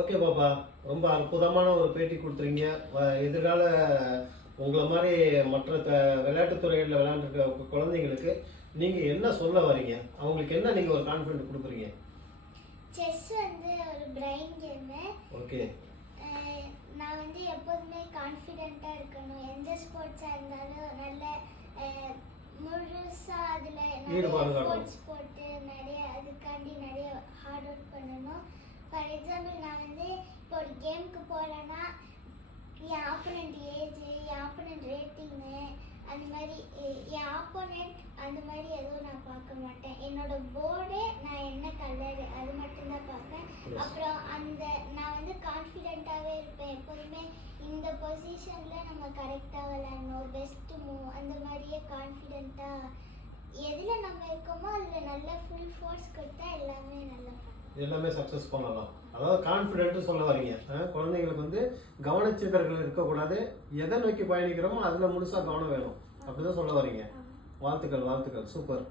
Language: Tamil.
ஓகே பாப்பா, ரொம்ப அற்புதமான ஒரு பேட்டி கொடுத்துறீங்க. எதிர்கால உங்களை மாதிரி மற்ற விளையாட்டுத் துறைகளில் விளையாண்டுருக்க குழந்தைங்களுக்கு நீங்கள் என்ன சொல்ல வரீங்க? அவங்களுக்கு என்ன நீங்கள் ஒரு கான்ஃபிடென்ட் கொடுக்குறீங்க? செஸ் வந்து ஒரு பிரெயின் கேமு. ஓகே. நான் வந்து எப்போதுமே கான்ஃபிடென்ட்டாக இருக்கணும். எந்த ஸ்போர்ட்ஸாக இருந்தாலும் நல்ல முழுசாக அதில் நிறைய ஸ்போர்ட்ஸ் போட்டு அதுக்காண்டி நிறைய ஹார்ட் ஒர்க் பண்ணணும். ஃபார் எக்ஸாம்பிள், நான் வந்து இப்போ ஒரு கேமுக்கு போகிறேன்னா என் ஆப்போனண்ட் ஏஜ், என் ஆப்போனண்ட் ரேட்டிங்கு, அந்த மாதிரி என் ஆப்போனண்ட் அந்த மாதிரி எதுவும் நான் பார்க்க மாட்டேன். என்னோட போர்டு, நான் என்ன கலரு, அது மட்டும்தான் பார்ப்பேன். அப்புறம் நான் வந்து கான்ஃபிடென்ட்டாகவே இருப்பேன். எப்போதுமே இந்த பொசிஷனில் நம்ம கரெக்டாக விளையாடணும், பெஸ்ட் மூவ், அந்த மாதிரியே கான்ஃபிடென்ட்டாக எதில் நம்ம இருக்கோமோ அதில் நல்லா ஃபுல் ஃபோர்ஸ் கொடுத்தா எல்லாமே நல்லா எல்லாமே சக்ஸஸ் பண்ணலாம். அதாவது கான்ஃபிடென்ட்டு சொல்ல வரீங்க. குழந்தைங்களுக்கு வந்து கவனச்சிதறல் இருக்கக்கூடாது, எதை நோக்கி பயணிக்கிறோமோ அதில் முழுசாக கவனம் வேணும், அப்படிதான் சொல்ல வரீங்க. வாழ்த்துக்கள், வாழ்த்துக்கள், சூப்பர்.